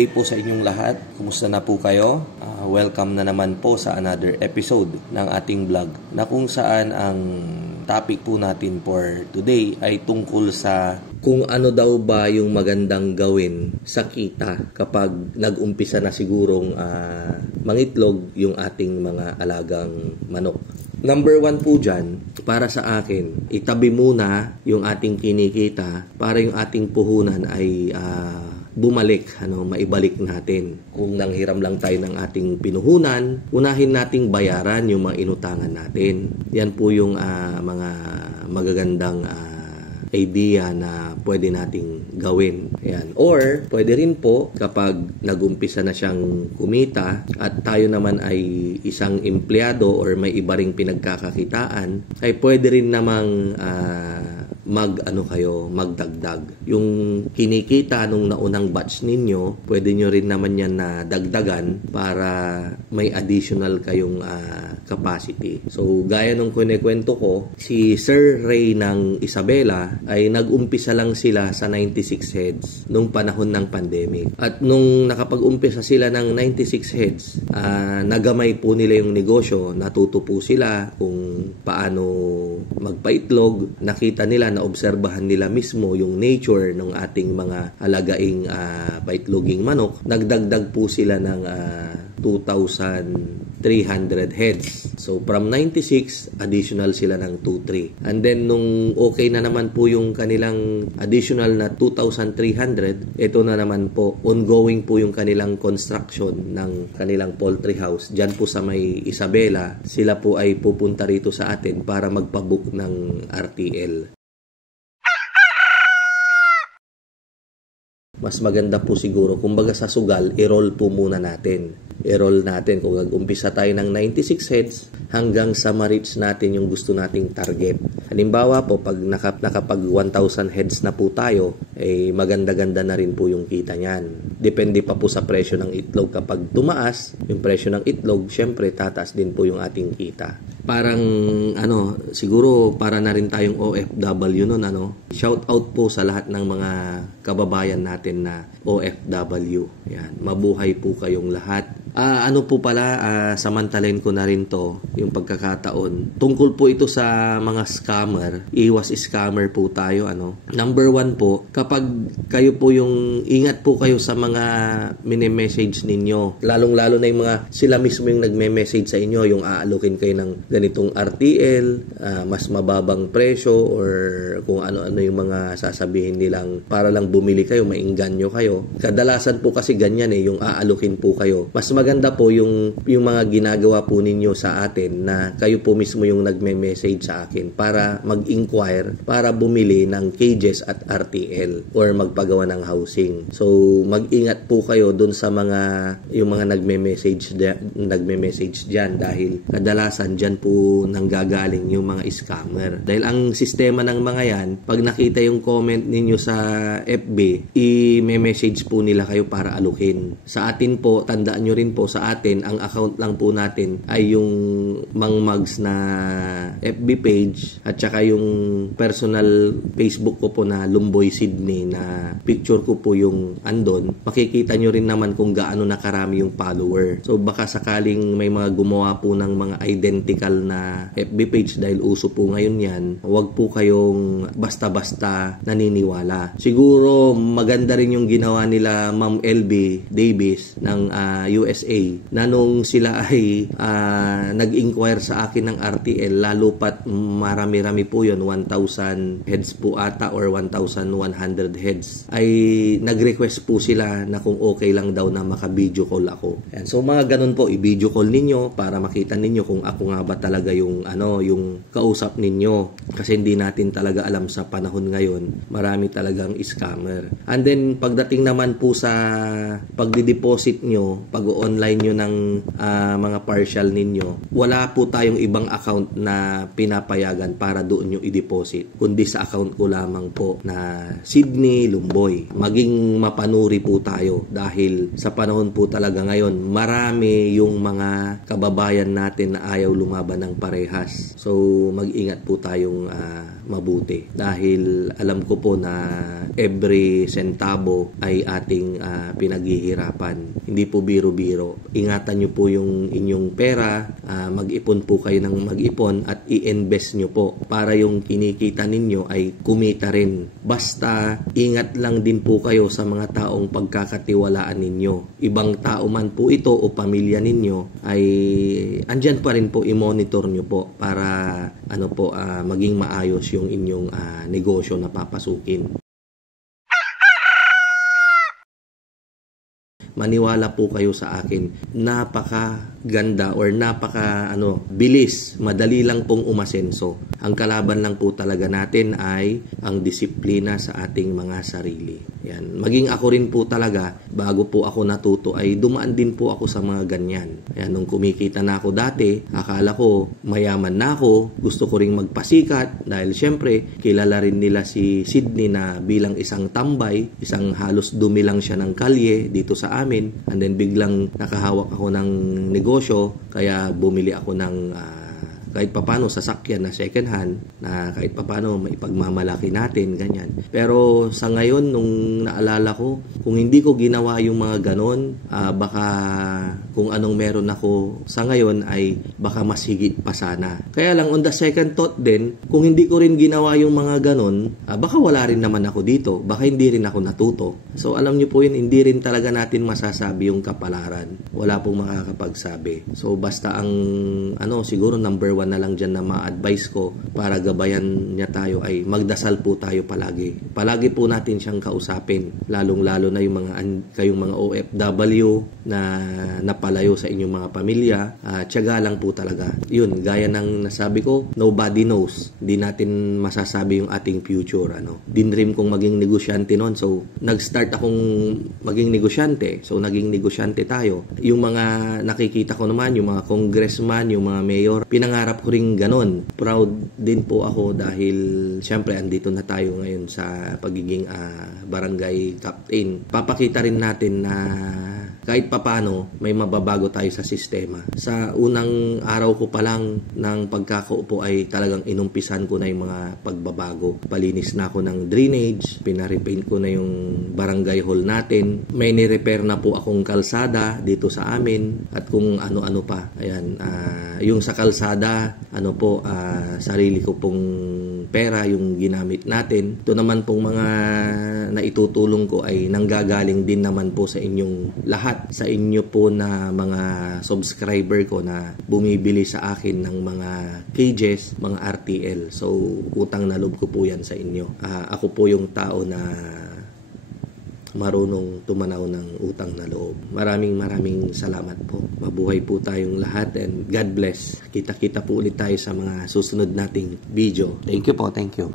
day po sa inyong lahat. Kumusta na po kayo? Welcome na naman po sa another episode ng ating vlog na kung saan ang topic po natin for today ay tungkol sa kung ano daw ba yung magandang gawin sa kita kapag nag-umpisa na sigurong mangitlog yung ating mga alagang manok. Number 1 po dyan, para sa akin, itabi muna yung ating kinikita para yung ating puhunan ay bumalik, maibalik natin. Kung nanghiram lang tayo ng ating pinuhunan, unahin nating bayaran yung mga inutangan natin. Yan po yung mga magagandang idea na pwede nating gawin. Ayan. Or, pwede rin po kapag nag-umpisa na siyang kumita at tayo naman ay isang empleyado or may iba ring pinagkakakitaan, ay pwede rin namang magdagdag. Yung kinikita nung naunang batch ninyo, pwede nyo rin naman yan na dagdagan para may additional kayong capacity. So, gaya nung kunikwento ko, si Sir Ray ng Isabela ay nag-umpisa lang sila sa 96 heads nung panahon ng pandemic. At nung nakapag-umpisa sila ng 96 heads, nagamay po nila yung negosyo, natuto po sila kung paano magpaitlog, nakita nila, naobserbahan nila mismo yung nature ng ating mga alagaing paitloging manok. Nagdagdag po sila ng 2,300 heads. So, from 96, additional sila ng 2,300. And then, nung okay na naman po yung kanilang additional na 2,300, ito na naman po, ongoing po yung kanilang construction ng kanilang poultry house. Diyan po sa may Isabela, sila po ay pupunta rito sa atin para magpabook ng RTL. Mas maganda po siguro, kumbaga sa sugal, i-roll po muna natin. I-roll natin kung nag-umpisa tayo ng 96 heads hanggang sa ma-reach natin yung gusto nating target. Halimbawa po, pag nakapag 1,000 heads na po tayo, maganda-ganda na rin po yung kita niyan. Depende pa po sa presyo ng itlog. Kapag tumaas yung presyo ng itlog, syempre tataas din po yung ating kita. Parang siguro para na rin tayong OFW nun, shout out po sa lahat ng mga kababayan natin na OFW. Yan, mabuhay po kayong lahat. Samantalain ko na rin to, yung pagkakataon. Tungkol po ito sa mga scammer. Iwas scammer po tayo, Number 1 po, kapag kayo po ingat po kayo sa mga mini-message ninyo. Lalong-lalo na yung mga, sila mismo yung nagme-message sa inyo, yung aalokin kayo ng ganitong RTL, mas mababang presyo, or kung ano-ano yung mga sasabihin nilang para lang bumili kayo, maingganyo kayo. Kadalasan po kasi ganyan yung aalokin po kayo. Mas maganda po yung mga ginagawa po ninyo sa atin na kayo po mismo yung nagme-message sa akin para mag-inquire, para bumili ng cages at RTL or magpagawa ng housing. So, mag-ingat po kayo dun sa yung mga nagme-message dyan dahil kadalasan dyan po nanggagaling yung mga scammer. Dahil ang sistema ng mga yan, pag nakita yung comment ninyo sa FB, i-message po nila kayo para alukin. Sa atin po, tandaan nyo rin po sa atin, ang account lang po natin ay yung Mang Mags na FB page at saka yung personal Facebook ko po na Lumboy Sydney na picture ko po yung andon. Makikita nyo rin naman kung gaano na karami yung follower. So baka sakaling may mga gumawa po ng mga identical na FB page dahil uso po ngayon yan, huwag po kayong basta-basta naniniwala. Siguro maganda rin yung ginawa nila Ma'am LB Davis ng USA na nung sila ay nag-inquire sa akin ng RTL, lalo pat marami-rami po yun, 1,000 heads po ata or 1,100 heads, ay nag-request po sila na kung okay lang daw na maka-video call ako. And so mga ganun po, i-video call ninyo para makita ninyo kung ako nga ba talaga yung kausap ninyo. Kasi hindi natin talaga alam sa panahon ngayon, marami talagang scammer. And then pagdating naman po sa pagdi-deposit nyo, pag-on i-online nyo ng mga partial ninyo, wala po tayong ibang account na pinapayagan para doon nyo i-deposit, kundi sa account ko lamang po na Sydney Lumboy. Maging mapanuri po tayo dahil sa panahon po talaga ngayon, marami yung mga kababayan natin na ayaw lumaban ng parehas. So, mag-ingat po tayong mabuti dahil alam ko po na every centavo ay ating pinaghihirapan. Hindi po biro-biro. Ingatan nyo po yung inyong pera, mag-ipon po kayo ng mag-ipon at i-invest nyo po para yung kinikita ninyo ay kumita rin. Basta ingat lang din po kayo sa mga taong pagkakatiwalaan ninyo. Ibang tao man po ito o pamilya ninyo ay andyan pa rin po, i-monitor nyo po para maging maayos yung inyong negosyo na papasukin. Maniwala po kayo sa akin, napakaganda or bilis, madali lang pong umasenso. Ang kalaban lang po talaga natin ay ang disiplina sa ating mga sarili. Yan. Maging ako rin po talaga, bago po ako natuto ay dumaan din po ako sa mga ganyan. Yan, nung kumikita na ako dati, akala ko mayaman na ako, gusto ko ring magpasikat dahil syempre kilala rin nila si Sydney na bilang isang tambay, isang halos dumi lang siya ng kalye dito sa amin, and then biglang nakahawak ako ng negosyo, kaya bumili ako ng kahit papano sasakyan na second hand na kahit papano maipagmamalaki natin, ganyan. Pero sa ngayon, nung naalala ko, kung hindi ko ginawa yung mga ganon, baka kung anong meron ako sa ngayon ay baka mas higit pa sana. Kaya lang, on the second thought din, kung hindi ko rin ginawa yung mga ganon, baka wala rin naman ako dito, baka hindi rin ako natuto. So alam niyo po yun, hindi rin talaga natin masasabi yung kapalaran. Wala pong makakapagsabi. So basta ang siguro number 1 na lang dyan na ma-advise ko para gabayan niya tayo ay magdasal po tayo palagi. Palagi po natin siyang kausapin, lalong-lalo na yung kayong mga OFW na napalayo sa inyong mga pamilya. Tiyaga lang po talaga. Yun, gaya ng nasabi ko, nobody knows. Hindi natin masasabi yung ating future. Dinream kong maging negosyante noon. So, nag-start akong maging negosyante. So, naging negosyante tayo. Yung mga nakikita ko naman, yung mga congressman, yung mga mayor, pinangarap ko ring ganon. Proud din po ako dahil syempre andito na tayo ngayon sa pagiging barangay captain. Papakita rin natin na kahit papano may mababago tayo sa sistema. Sa unang araw ko pa lang ng pagkakaupo ay talagang inumpisan ko na yung mga pagbabago. Palinis na ako ng drainage, pinarepaint ko na yung barangay hall natin. May ni-repair na po akong kalsada dito sa amin at kung ano-ano pa. Ayan, yung sa kalsada, sarili ko pong pera yung ginamit natin. Ito naman pong mga naitutulong ko ay nanggagaling din naman po sa inyong lahat, sa inyo po na mga subscriber ko na bumibili sa akin ng mga cages, mga RTL. So, utang na loob ko po yan sa inyo. Ako po yung tao na marunong tumanaw ng utang na loob. Maraming salamat po. Mabuhay po tayong lahat and God bless. Kita-kita po ulit tayo sa mga susunod nating video. Thank you po. Thank you.